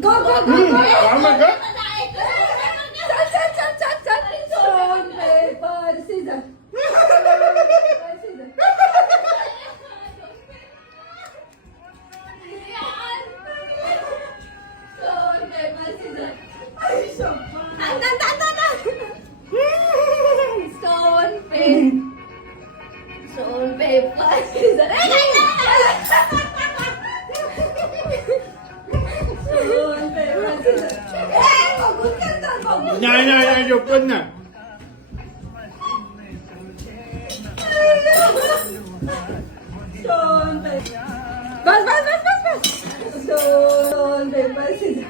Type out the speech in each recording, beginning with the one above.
Go, go, go, go. चल. Stone, paper, scissors. Stone, paper, scissors. Stone, paper, scissors. नाही झोपत ना. बस. Stone, paper, scissors.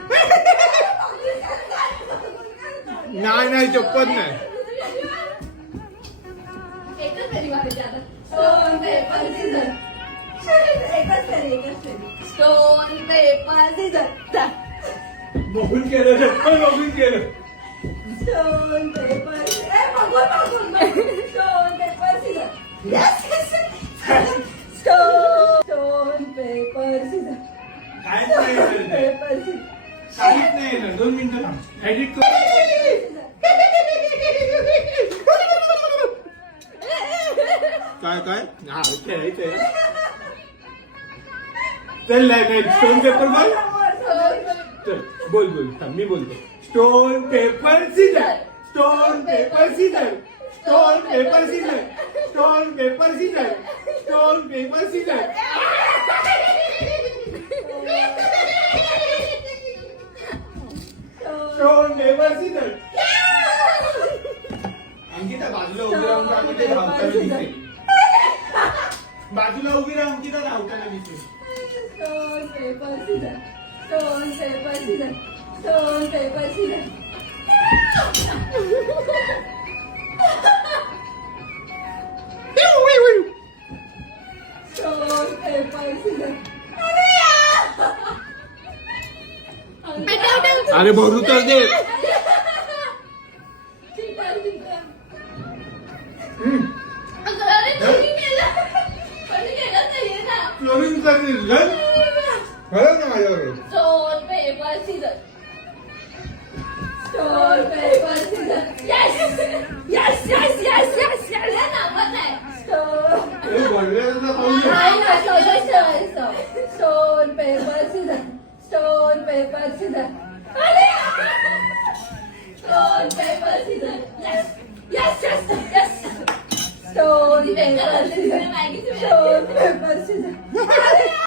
नाही झोपत नाही. एकच तरी वाटायचे आता. Stone, paper, scissors. एकच तरी. Stone, paper, scissors. बघून केलं झोपण बघून केलं. Stone, paper, बघून. Stone, paper, scissors. Yes. Stone, paper, scissors. काहीच नाही येणार. Paper, scissors. काहीच नाही येणार. 2 मिनिटं थांब. एडिट कर. काय हा खेळायचंय. चल नाही स्टोन पेपर बोल. चल बोल थांब मी बोलतो. Stone paper scissor. Stone paper scissor. Stone paper scissor. Stone paper scissor. Stone paper scissor. Stone paper scissor. Ankita बाजूला उभी राहून आम्ही ते धावताना दिसते. बाजूला उभी राहून अंकिता धावताना दिसते. Stone, paper, scissors. Stone, paper, scissors. Stone, paper, scissors. Stone, paper, scissors. अरे भरू तर दे. क्लोरिंग करतील का? खरं ना माझ्याबरोबर. Stone, paper, scissors. Stone, paper, scissors. Yes. Stone. हे भरलेलं खाऊन घे. Stone, paper, scissors. Stone, paper, scissors. Stone, paper, scissors. Yes. Stone, paper, scissors. Stone, paper, scissors.